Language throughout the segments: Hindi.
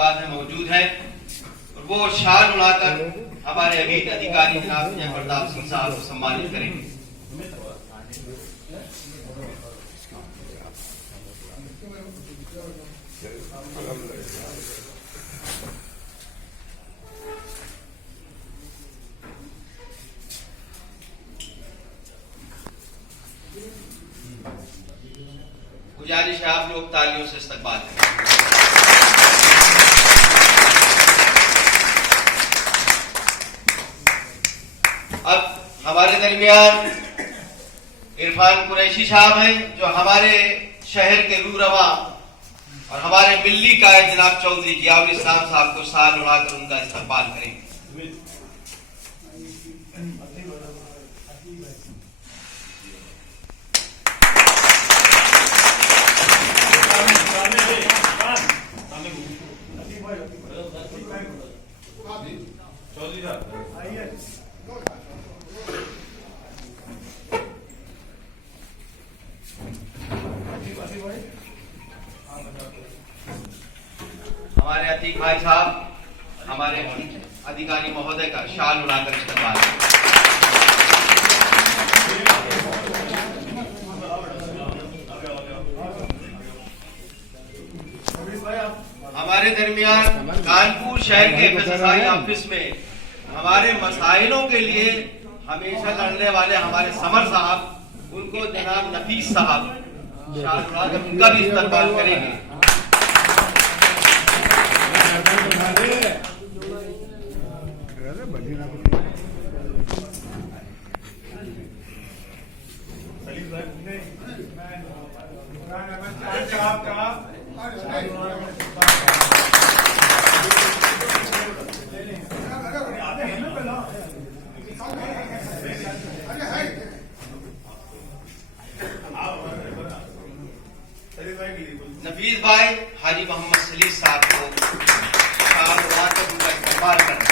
में मौजूद है और वो शाल उड़ाकर हमारे अभी अधिकारी जनाब जय प्रताप सिंह साहब को सम्मानित करेंगे। गुजारिश है आप लोग तालियों से इस्तकबाल करें। अब हमारे दरमियान इरफान कुरैशी साहब हैं जो हमारे शहर के रूरवा और हमारे मिल्ली कायद जनाब चौधरी जियाउल इस्लाम साहब को शाल उड़ाकर उनका इस्तकबाल करेंगे। हमारे अतीक भाई साहब हमारे अधिकारी महोदय का शाल उड़ाकर इस्तेमाल। हमारे दरमियान कानपुर शहर के एफएसएसआई ऑफिस में हमारे मसाइलों के लिए हमेशा लड़ने वाले हमारे समर साहब, उनको जनाब नफीस साहब शाल उड़ाकर उनका भी इस्तेमाल करेंगे। नफीस भाई हाजी मोहम्मद सलीम साहब को शाल उड़ाकर उनका इस्तेमाल करना।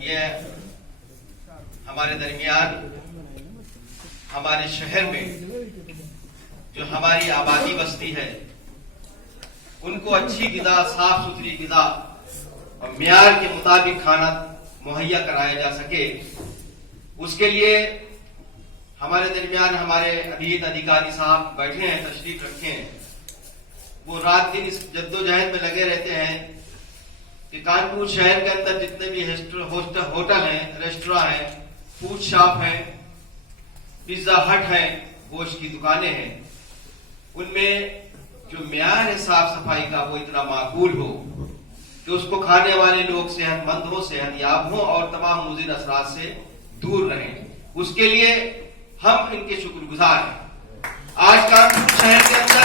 ये हमारे दरमियान हमारे शहर में जो हमारी आबादी बस्ती है उनको अच्छी गिदा, साफ सुथरी गिदा और मियार के मुताबिक खाना मुहैया कराया जा सके, उसके लिए हमारे दरमियान हमारे अधीन अधिकारी साहब बैठे हैं, तशरीफ रखे हैं। वो रात दिन इस जद्दोजहद में लगे रहते हैं कि कानपुर शहर के अंदर जितने भी होटल हैं, रेस्टोरेंट हैं, फूड शॉप हैं, पिज्जा हट है, गोश्त की दुकानें हैं, उनमें जो म्यार है साफ सफाई का वो इतना माकूल हो कि उसको खाने वाले लोग सेहतमंद हो, सेहतयाब हो और तमाम मुज़िर असरात से दूर रहें। उसके लिए हम इनके शुक्रगुजार हैं। आज कानपुर शहर के अंदर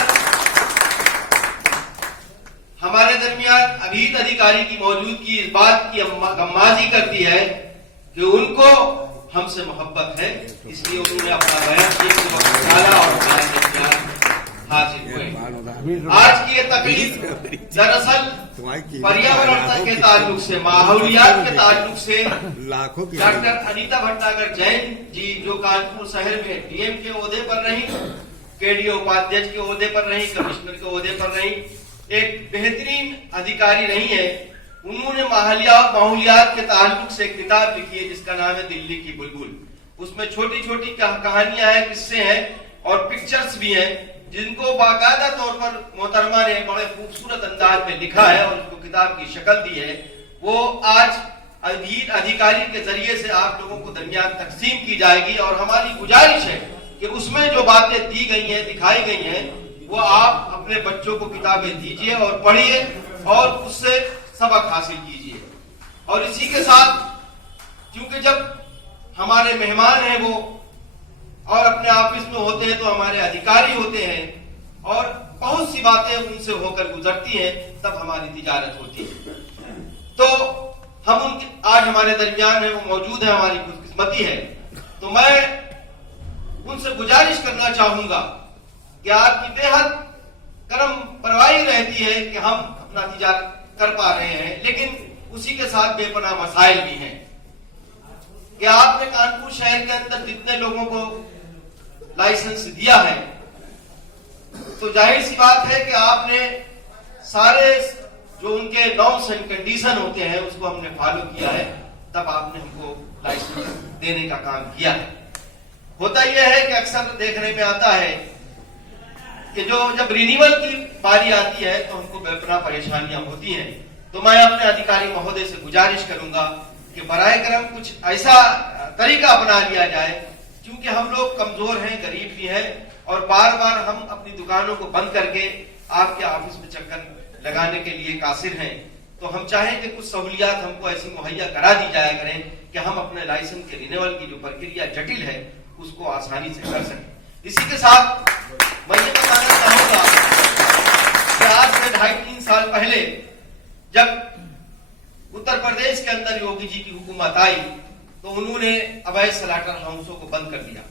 हमारे दरमियान अभीत अधिकारी की मौजूदगी इस बात की गम्माजी करती है कि उनको हमसे मोहब्बत है, इसलिए उन्होंने अपना बयान डाला और हासिल हुए। आज की ये तकलीफ दरअसल पर्यावरण के ताल्लुक से, माहौलियात के ताल्लुक से डॉक्टर अनीता भटनागर जैन जी जो कानपुर शहर में डीएम के ओहदे पर रही, केडीओ उपाध्यक्ष के ओहदे पर रही, कमिश्नर के ओहदे पर रही, एक बेहतरीन अधिकारी रही है। उन्होंने माहौलियात के ताल्लुक से एक किताब लिखी है जिसका नाम है दिल्ली की बुलबुल। उसमें छोटी छोटी कहानियां हैं, किस्से हैं और पिक्चर्स भी हैं जिनको बाकायदा तौर पर मोहतरमा ने बड़े खूबसूरत अंदाज में लिखा है और उसको किताब की शक्ल दी है। वो आज अधीन अधिकारी के जरिए से आप लोगों को दरमियान तकसीम की जाएगी और हमारी गुजारिश है कि उसमें जो बातें दी गई हैं, दिखाई गई हैं, वो आप अपने बच्चों को किताबें दीजिए और पढ़िए और उससे सबक हासिल कीजिए। और इसी के साथ क्योंकि जब हमारे मेहमान हैं वो और अपने ऑफिस में होते हैं तो हमारे अधिकारी होते हैं और बहुत सी बातें उनसे होकर गुजरती हैं, तब हमारी तिजारत होती है। तो हम उनके आज हमारे दरमियान है, वो मौजूद है, हमारी खुशकिस्मती है। तो मैं उनसे गुजारिश करना चाहूंगा कि आपकी बेहद करम परवाही रहती है कि हम अपना तिजारत कर पा रहे हैं, लेकिन उसी के साथ बेपनाह मसाइल भी हैं कि आपने कानपुर शहर के अंदर जितने लोगों को लाइसेंस दिया है, तो जाहिर सी बात है कि आपने सारे जो उनके नॉर्म्स एंड कंडीशन होते हैं उसको हमने फॉलो किया है, तब आपने हमको लाइसेंस देने का काम किया है। होता यह है कि अक्सर देखने में आता है कि जब रिन्यूअल की बारी आती है तो हमको बेपनाह परेशानियां होती हैं। तो मैं अपने अधिकारी महोदय से गुजारिश करूंगा कि बराए करम कुछ ऐसा तरीका अपना लिया जाए, क्योंकि हम लोग कमजोर हैं, गरीब भी हैं, और बार बार हम अपनी दुकानों को बंद करके आपके ऑफिस में चक्कर लगाने के लिए कासिर हैं। तो हम चाहें कि कुछ सहूलियात हमको ऐसी मुहैया करा दी जाया करें कि हम अपने लाइसेंस के रिन्यूअल की जो प्रक्रिया जटिल है उसको आसानी से कर सकें। इसी के साथ मैं ये बताना चाहूंगा कि आज से 2.5-3 साल पहले जब उत्तर प्रदेश के अंदर योगी जी की हुकूमत आई तो उन्होंने अवैध स्लॉटर हाउसों को बंद कर दिया।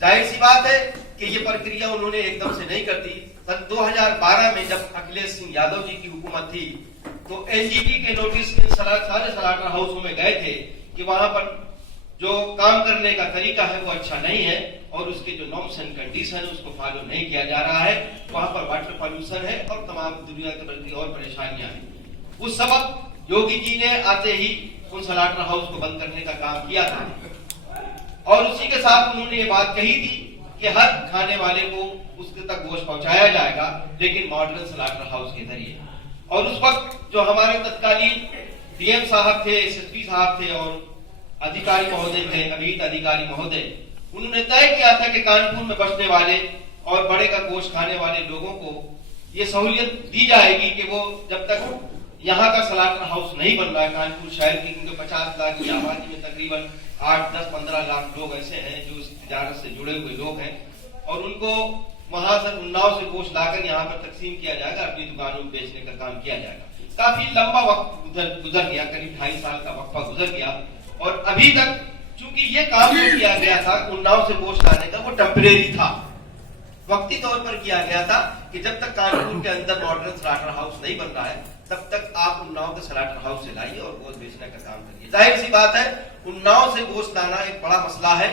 जाहिर सी बात है कि ये प्रक्रिया उन्होंने एकदम से नहीं कर दी। सन 2012 में जब अखिलेश सिंह यादव जी की हुकूमत थी तो एनजीटी के नोटिस इन सारे स्लॉटर हाउसों में गए थे कि वहां पर जो काम करने का तरीका है वो अच्छा नहीं है और उसके जो नॉर्म्स एंड कंडीशन है उसको फॉलो नहीं किया जा रहा है। वहां पर वाटर पॉल्यूशन है और तमाम दुनिया के बल्कि और परेशानियां हैं। उस सबक योगी जी ने आते ही उन स्लॉटर हाउस को बंद करने का काम किया था और उसी के साथ उन्होंने ये बात कही थी कि हर खाने वाले को उसके तक गोश्त पहुंचाया जाएगा, लेकिन मॉडर्न स्लॉटर हाउस के जरिए। और उस वक्त जो हमारे तत्कालीन डीएम साहब थे, एसएसपी साहब थे और अधिकारी महोदय थे, अभिहित अधिकारी महोदय, उन्होंने तय किया था कि कानपुर में बसने वाले और बड़े का गोश्त खाने वाले लोगों को ये सहूलियत दी जाएगी कि वो जब तक यहाँ का स्लॉटर हाउस नहीं बन रहा है कानपुर शहर की, क्योंकि 50 लाख की आबादी में तकरीबन 8, 10, 15 लाख लोग ऐसे हैं जो इस तिजारत से जुड़े हुए लोग हैं और उनको वहां से उन्नाव से गोश्त लाकर यहाँ पर तकसीम किया जाएगा, अपनी दुकानों में बेचने का काम किया जाएगा। काफी लंबा वक्त गुजर गया, करीब 2.5 साल का वक्फा गुजर गया और अभी तक चूंकि ये काम जो किया गया था उन्नाव से गोश्त लाने का वो टेम्परेरी था, वक्ती तौर पर किया गया था कि जब तक कानपुर के अंदर मॉडर्न स्लॉटर हाउस नहीं बन रहा है तब तक आप उन्नाव के स्लॉटर हाउस से लाइए और गोश्त बेचने का काम करिए। जाहिर सी बात है उन्नाव से गोश्त लाना एक बड़ा मसला है,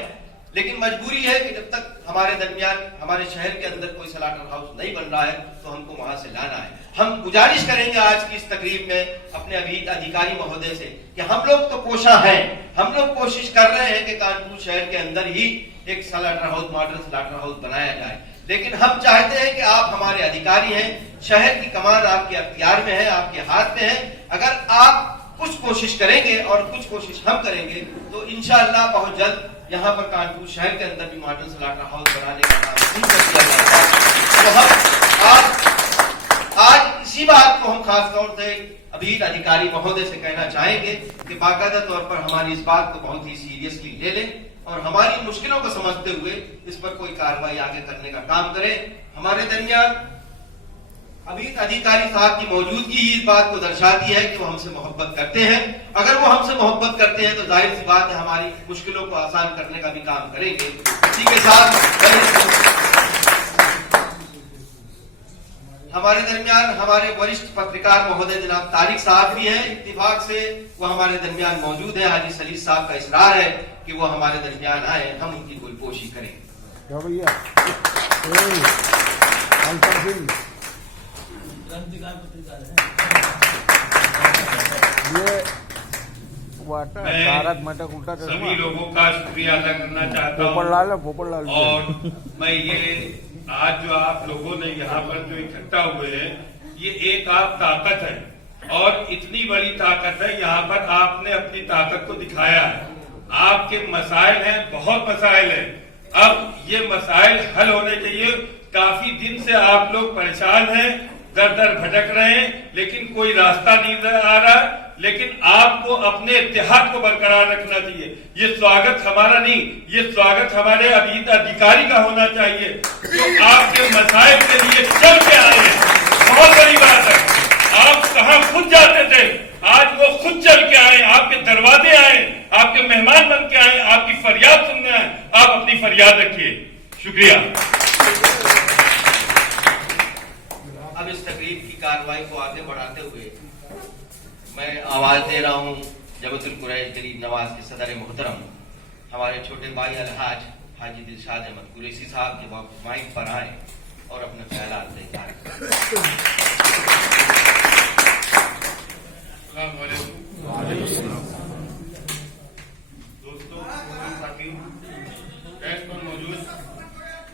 लेकिन मजबूरी है कि जब तक हमारे दरमियान हमारे शहर के अंदर कोई स्लॉटर हाउस नहीं बन रहा है तो हमको वहां से लाना है। हम गुजारिश करेंगे आज की इस तकरीब में अपने अभिहित अधिकारी महोदय से कि हम लोग तो कोशा हैं, हम लोग कोशिश कर रहे हैं कि कानपुर शहर के अंदर ही एक slaughter house, modern slaughter house बनाया जाए, लेकिन हम चाहते हैं कि आप हमारे अधिकारी हैं, शहर की कमान आपके अख्तियार में है, आपके हाथ में है। अगर आप कुछ कोशिश करेंगे और कुछ कोशिश हम करेंगे तो इंशाअल्लाह बहुत जल्द यहाँ पर कानपुर शहर के अंदर भी मॉडर्न स्लॉटर हाउस बनाने का काम शुरू कर दिया जाएगा। तो हम आज इसी बात को हम खास तौर से अभिहित अधिकारी महोदय से कहना चाहेंगे कि बाकायदा तौर पर हमारी इस बात को बहुत ही सीरियसली ले लें और हमारी मुश्किलों को समझते हुए इस पर कोई कार्रवाई आगे करने का काम करें। हमारे दरमियान अभिहित अधिकारी साहब की मौजूदगी ही इस बात को दर्शाती है कि वो हमसे मोहब्बत करते हैं। अगर वो हमसे मोहब्बत करते हैं तो जाहिर सी बात है हमारी मुश्किलों को आसान करने का भी काम करेंगे। इसी के साथ हमारे दरमियान हमारे वरिष्ठ पत्रकार महोदय जनाब तारिक साहब भी हैं, इत्तिफाक से वो हमारे दरमियान मौजूद है। हाजी सलीम साहब का इसरार है कि वो हमारे दरमियान आए, हम उनकी गुलपोशी करें। सभी लोगों का शुक्रिया अदा करना चाहता हूँ और मैं ये आज जो आप लोगों ने यहाँ पर जो इकट्ठा हुए हैं ये एक आप ताकत है और इतनी बड़ी ताकत है, यहाँ पर आपने अपनी ताकत को दिखाया है। आपके मसाइल हैं, बहुत मसाइल हैं, अब ये मसाइल हल होने चाहिए। काफी दिन से आप लोग परेशान हैं, दर दर भटक रहे हैं, लेकिन कोई रास्ता नहीं आ रहा। लेकिन आपको अपने इत्तेहाद को बरकरार रखना चाहिए। ये स्वागत हमारा नहीं, ये स्वागत हमारे अभिहित अधिकारी का होना चाहिए जो आपके मसाइल के लिए चल के आए हैं। बहुत बड़ी बात है, आप कहाँ खुद जाते थे, आज वो खुद चल के आए, आपके दरवाजे आए, आपके मेहमान बन के आए, आपकी फरियाद सुनने आए। आप अपनी फरियाद रखिए। शुक्रिया। अब इस तकरीब की कार्रवाई को आगे आगे बढ़ाते हुए मैं आवाज दे रहा हूँ जबतुल कुरैश गरीब नवाज के सदर मोहतरम हमारे छोटे भाई अलहाज हाजी दिलशाद अहमद कुरैशी साहब के माइक पर आए और अपने ख्यालात लेकर दोस्तों, साथियों, डेस्क पर मौजूद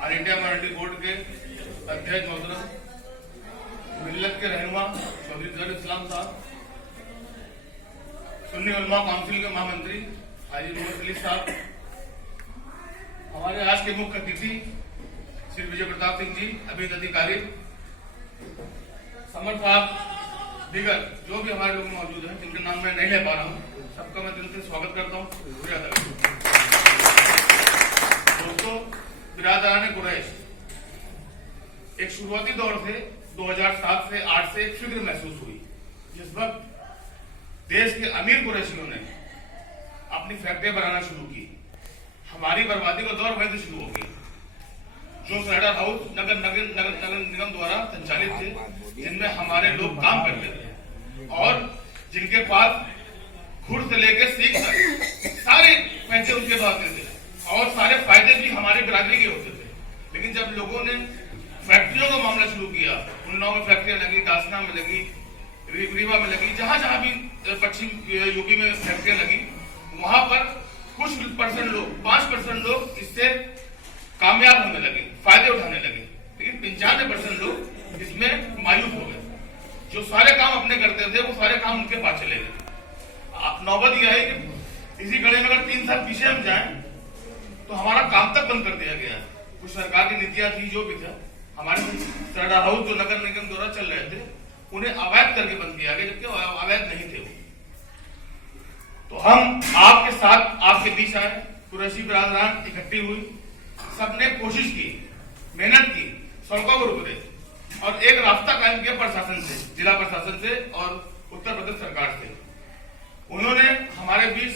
ऑल इंडिया माइनॉरिटी बोर्ड के अध्यक्ष मोहतरम, मिल्लत के रहनुमा चौधरी जहर इस्लाम साहब, सुन्नी उलमा काउंसिल के महामंत्री हाजी मोहम्मद अली साहब, हमारे आज के मुख्य अतिथि श्री विजय प्रताप सिंह जी, अभिहित अधिकारी, समर साहब, दीगर जो भी हमारे लोग मौजूद हैं जिनके नाम मैं नहीं ले पा रहा हूँ, सबका मैं दिल से स्वागत करता हूँ। शुक्रिया अदा करता हूँ। दोस्तों, बिरादरान कुरैश, एक शुरुआती दौर से 2007 से 8 से एक फिक्र महसूस हुई, जिस वक्त देश के अमीर कुरैशियों ने अपनी फैक्ट्रियां बनाना शुरू की। हमारी बर्बादी का दौर वहीं से शुरू हो गई। जो स्लाइडर हाउस नगर निगम द्वारा संचालित थे, जिनमें हमारे लोग काम करते थे और जिनके पास खुर से लेकर सीख तक सारे पैसे उनके पास थे और सारे फायदे भी हमारे बिरादरी के होते थे। लेकिन जब लोगों ने फैक्ट्रियों का मामला शुरू किया, उन्नाव में फैक्ट्रियां लगी, दासना में लगी, रीवा में लगी, जहां जहां भी पश्चिम यूपी में फैक्ट्रियां लगी, वहां पर कुछ परसेंट लोग, 5% लोग इससे कामयाब होने लगे, फायदे उठाने लगे, लेकिन 95% लोग इसमें मायूस हो गए। जो सारे काम अपने करते थे वो सारे काम उनके पास चले गए। नौबत यह है कि इसी कड़ी में अगर 3 साल पीछे हम जाएं तो हमारा काम तक बंद कर दिया गया। कुछ सरकार की नीतियां थी, जो भी था, हमारे स्लाइडर हाउस जो नगर निगम द्वारा चल रहे थे उन्हें अवैध करके बंद किया गया, जबकि अवैध नहीं थे वो। तो हम आपके साथ, आपके बीच आए, कुरैशी बिरादरान इकट्ठी हुई, सबने कोशिश की, मेहनत की, सड़कों पर उतरे और एक रास्ता कायम किया प्रशासन से, जिला प्रशासन से और उत्तर प्रदेश सरकार से। उन्होंने हमारे बीच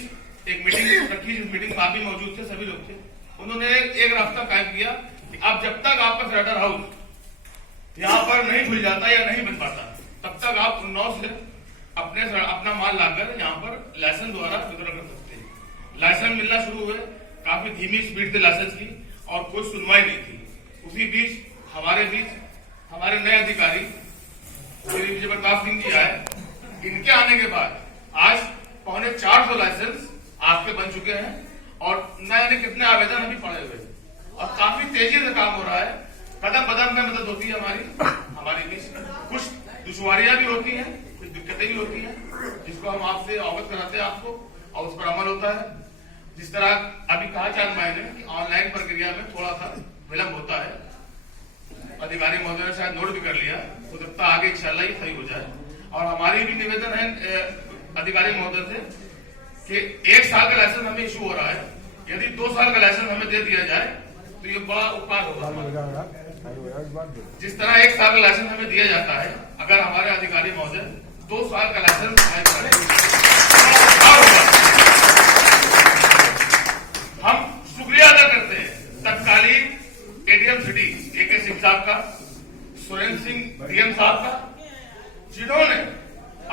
एक मीटिंग रखी, जिस मीटिंग में आप भी मौजूद थे, सभी लोग थे। उन्होंने एक रास्ता कायम किया कि अब जब तक आपका स्लाइडर हाउस यहाँ पर नहीं खुल जाता या नहीं बन पाता, तब तक आप उन्नाव से अपना माल लाकर यहाँ पर लाइसेंस द्वारा वितरण कर सकते हैं। लाइसेंस मिलना शुरू हुए, काफी धीमी स्पीड से लाइसेंस की और कोई सुनवाई नहीं थी। उसी बीच हमारे नए अधिकारी श्री विजय प्रताप सिंह जी आए। इनके आने के बाद आज 450 लाइसेंस आपके बन चुके हैं और नए कितने आवेदन अभी पड़े हुए हैं और काफी तेजी से काम हो रहा है। कदम कदम में मदद होती है हमारी बीच। कुछ दुश्वारियां भी होती हैं, कुछ दिक्कतें भी होती हैं, जिसको हम आपसे अवगत कराते हैं आपको और उस पर अमल होता है। जिस तरह अभी कहा चांद भाई ने कि ऑनलाइन प्रक्रिया में थोड़ा सा विलंब होता है, अधिकारी महोदय ने शायद नोट भी कर लिया, हो सकता आगे इंशाल्लाह ये सही हो जाए। और हमारी भी निवेदन है अधिकारी महोदय से कि 1 साल का लाइसेंस हमें इशू हो रहा है, यदि 2 साल का लाइसेंस हमें दे दिया जाए तो ये बड़ा उपकार होगा। जिस तरह 1 साल का लाइसेंस हमें दिया जाता है, अगर हमारे अधिकारी महोदय 2 साल का लाइसेंस हम शुक्रिया अदा करते हैं तत्कालीन एडीएम सिटी AK सिंह साहब का, सुरेंद्र सिंह DM साहब का, जिन्होंने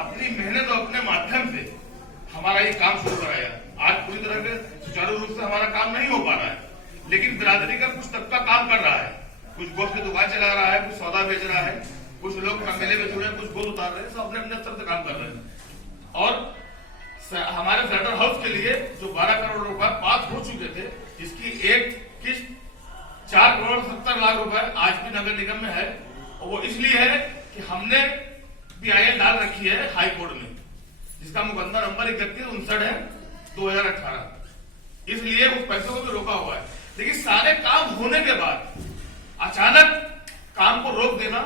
अपनी मेहनत और अपने माध्यम से हमारा ये काम शुरू कराया। आज पूरी तरह से सुचारू रूप से हमारा काम नहीं हो पा रहा है, लेकिन बिरादरी का कुछ तबका काम कर रहा है। कुछ गोश्त की दुकान चला रहा है, कुछ सौदा बेच रहा है, कुछ लोग मेले में जुड़े हैं, कुछ गोश्त उतार रहे हैं, सब अपने अपने स्तर से काम कर रहे हैं। और हमारे स्लाइडर हाउस के लिए जो 12 करोड़ रुपए पास हो चुके थे, जिसकी एक किस्त 4 करोड़ 70 लाख रुपए आज भी नगर निगम में है। और वो इसलिए है कि हमने PIL डाल रखी है हाई कोर्ट में, जिसका मुकदमा नंबर 3159 है 2018। इसलिए उस पैसों को भी रोका हुआ है। लेकिन सारे काम होने के बाद अचानक काम को रोक देना,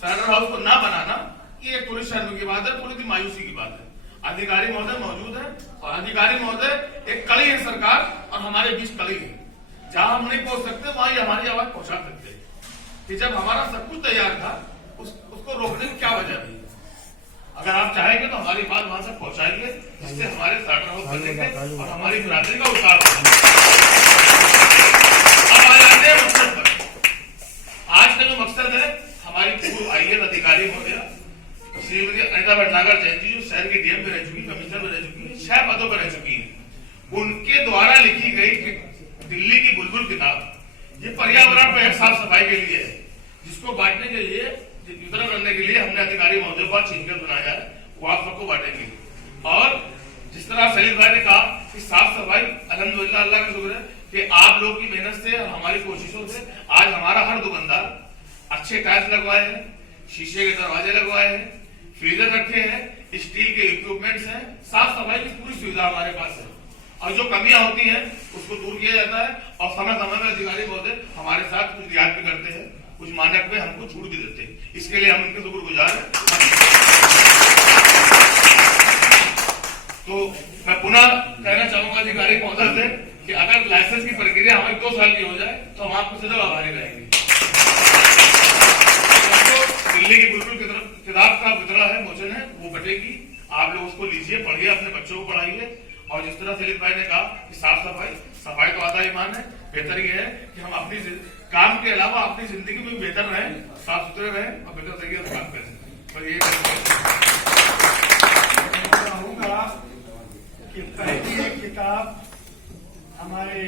स्लाइडर हाउस को ना बनाना, ये एक पूरी शर्म की बात है, पूरी मायूसी की बात है। अधिकारी महोदय मौजूद है और अधिकारी महोदय एक कड़ी है सरकार और हमारे बीच कड़ी है। जहां हम नहीं पहुंच सकते वहां ये हमारी आवाज पहुंचा सकते हैं कि जब हमारा सब कुछ तैयार था उसको रोकने की क्या वजह थी। अगर आप चाहेंगे तो हमारी बात वहां तक पहुंचाएंगे, जिससे हमारे स्लाइडर हाउस बनेंगे और हमारी बिरादरी का उतार होगा। अब आ जाते हैं मकसद पर। आज का जो मकसद है, हमारी पूर्व IAS अधिकारी महोदय श्रीमती अनिता भटनागर जैन जी जो शहर की डीएम में रह चुकी, कमिश्नर में रह चुकी है, 6 पदों पर रह चुकी है। उनके द्वारा लिखी गई दिल्ली की बुलबुल किताब ये पर्यावरण पर साफ सफाई के लिए है, जिसको बांटने के लिए, वितरण करने के लिए हमने अधिकारी महोदय को छीनकर बनाया है, वो आप सबको बांटेंगे। और जिस तरह सलीम भाई ने कहा कि साफ सफाई अल्हम्दुलिल्लाह अल्लाह का शुक्र है कि आप लोग की मेहनत से, हमारी कोशिशों से आज हमारा हर दुकानदार अच्छे टाइल्स लगवाए हैं, शीशे के दरवाजे लगवाए हैं, फ्रीजर रखे हैं, स्टील के इक्विपमेंट्स हैं, साफ सफाई की पूरी सुविधा हमारे पास है। और जो कमियां होती हैं उसको दूर किया जाता है और समय समय में अधिकारी महोदय हमारे साथ कुछ रियायत भी करते हैं, कुछ मानक में हमको छूट भी देते हैं। इसके लिए हम इनके शुक्रगुजार हैं। तो मैं पुनः कहना चाहूंगा अधिकारी महोदय से कि अगर लाइसेंस की प्रक्रिया हमारी 2 साल की हो जाए तो हम आपको सदैव आभारी रहेंगे। दिल्ली की बुलबुल किताब का वितरण है, मोचन है, वो बटेगी, आप लोग उसको लीजिए, पढ़िए, अपने बच्चों को पढ़ाइए। और जिस तरह सलीम भाई ने कहा कि साफ सफाई तो आधा ईमान है, बेहतर ये है कि हम अपनी काम के अलावा अपनी जिंदगी में भी बेहतर रहें, साफ सुथरे रहें और बेहतर तरीके से काम करें। और ये कहूँगा कि पहली एक किताब हमारे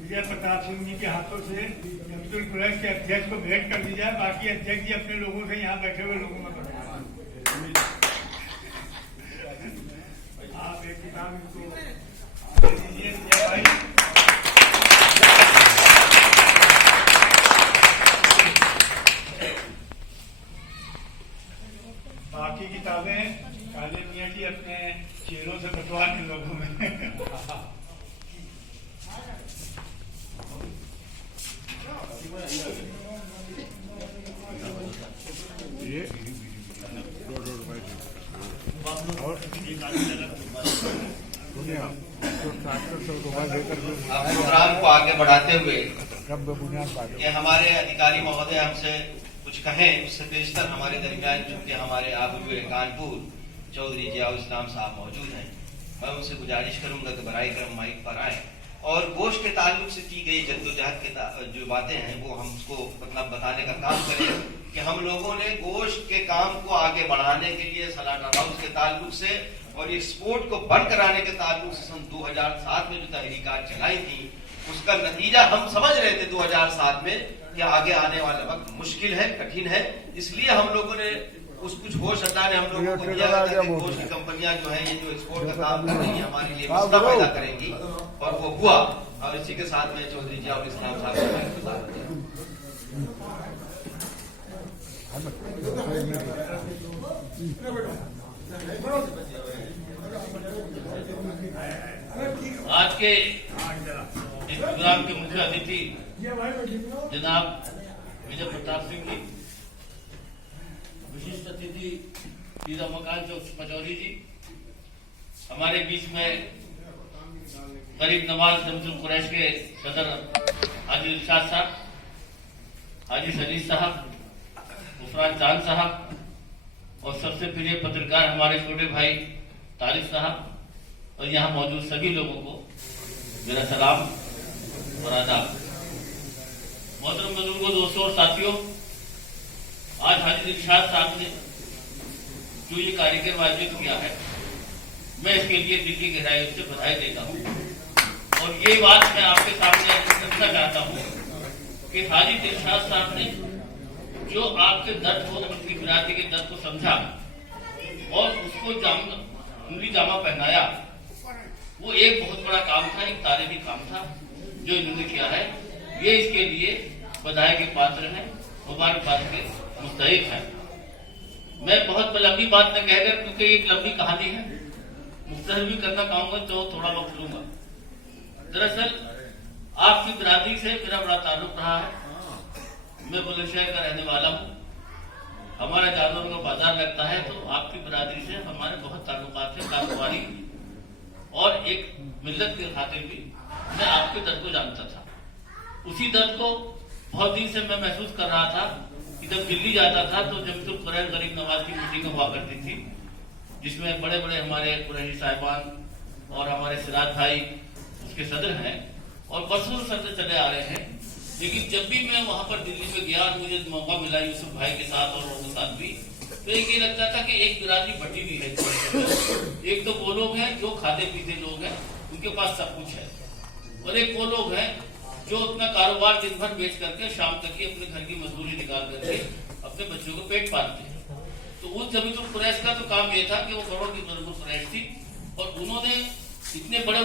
विजय प्रताप सिंह जी के हाथों से जमशेदपुर प्रेस के अध्यक्ष को भेंट कर दी जाए, बाकी अध्यक्ष जी अपने लोगों से यहाँ बैठे हुए लोगों में बताएं। आप एक किताब इनको दे दीजिए विजय भाई। बाकी किताबें काले मियाँ जी अपने चेहरों से बंटवा के लोगों में। ये प्रोग्राम को आगे बढ़ाते हुए कि हमारे अधिकारी महोदय हमसे कुछ कहें, उससे बेशतर हमारे दरमियान चूंकि हमारे आबू कानपुर चौधरी जियाउल इस्लाम साहब मौजूद हैं, मैं उनसे गुजारिश करूंगा कि बराए करम माइक पर आए और गोश्त के ताल्लुक से की गई जद्दोजहद के जो बातें हैं वो हम उसको मतलब बताने का काम करें कि हम लोगों ने गोश्त के काम को आगे बढ़ाने के लिए सलाना हाउस के ताल्लुक से और एक्सपोर्ट को बंद कराने के ताल्लुक से सन 2007 में जो तहरीकात चलाई थी उसका नतीजा हम समझ रहे थे 2007 में कि आगे आने वाला वक्त मुश्किल है, कठिन है। इसलिए हम लोगों ने कुछ होश अल्लाह ने हम लोगों को दिया था कि गोश्त की कंपनियां जो है ये जो एक्सपोर्ट का काम कर रही है हमारे लिए मसला पैदा करेंगी और वो हुआ। और इसी के साथ में चौधरी जियाउल इस्लाम साहब आज के इस प्रोग्राम के मुख्य अतिथि जनाब विजय प्रताप सिंह जी, विशिष्ट अतिथि पीरा मकान पचौरी जी, हमारे बीच में गरीब नवाज जमशेदपुर कुरैश के सदर हाजी इरशाद साहब, हाजी सलीम साहब, उफरान चांद साहब और सबसे प्रिय पत्रकार हमारे छोटे भाई तारिक साहब और यहाँ मौजूद सभी लोगों को मेरा सलाम और आदाब। मोहतरम बुजुर्गों, दोस्तों और साथियों, आज हाजी इरशाद साहब ने जो ये कार्यक्रम आयोजित किया है, मैं इसके लिए दिल की गहराई से बधाई देता हूँ और ये बात मैं आपके सामने रखना चाहता हूँ कि हाजी इरशाद साहब ने जो आपके दर्द को, अपनी बिरादरी के दर्द को समझा और उसको उंगली जामा पहनाया, वो एक बहुत बड़ा काम था, एक तारीफी काम था जो इन्होंने किया है। ये इसके लिए बधाई के पात्र हैं, मुबारकबाद के मुस्तहिक हैं। मैं बहुत लंबी बात न कहकर, क्योंकि एक लंबी कहानी है, मुख्तसर भी करना चाहूंगा तो थोड़ा वक्त लूंगा। दरअसल आपकी बिरादरी से मेरा बड़ा ताल्लुक रहा है। मैं बुलंदशहर का रहने वाला हूँ, हमारा जानवरों का बाजार लगता है, तो आपकी बिरादरी से हमारे बहुत ताल्लुकात है, कारोबारी और एक मिल्लत के खातिर भी मैं आपके दर्द को जानता था। उसी दर्द को बहुत दिन से मैं महसूस कर रहा था कि जब दिल्ली जाता था तो जमशेदपुर कुरैश गरीब नवाज की मीटिंग हुआ करती थी, जिसमें बड़े बड़े हमारे कुरैशी साहिबान और हमारे सिराज भाई उसके सदर हैं और बरसों सदर चले आ रहे हैं। लेकिन जब भी मैं वहां पर दिल्ली में गया और मुझे मौका मिला यूसुफ भाई के साथ और उनके साथ भी, तो एक ये लगता था कि एक बिरादरी बटी हुई है। एक तो वो लोग हैं जो खाते पीते लोग हैं, उनके पास सब कुछ है, और एक वो लोग हैं जो अपना कारोबार दिन भर बेच करके शाम तक ही अपने घर की मजदूरी निकाल करके अपने बच्चों को पेट पालते हैं। तो उस जमीतुल कुरैश का तो काम ये था कि वो करोड़ की जमीतुल कुरैश थी, और उन्होंने इतने बड़े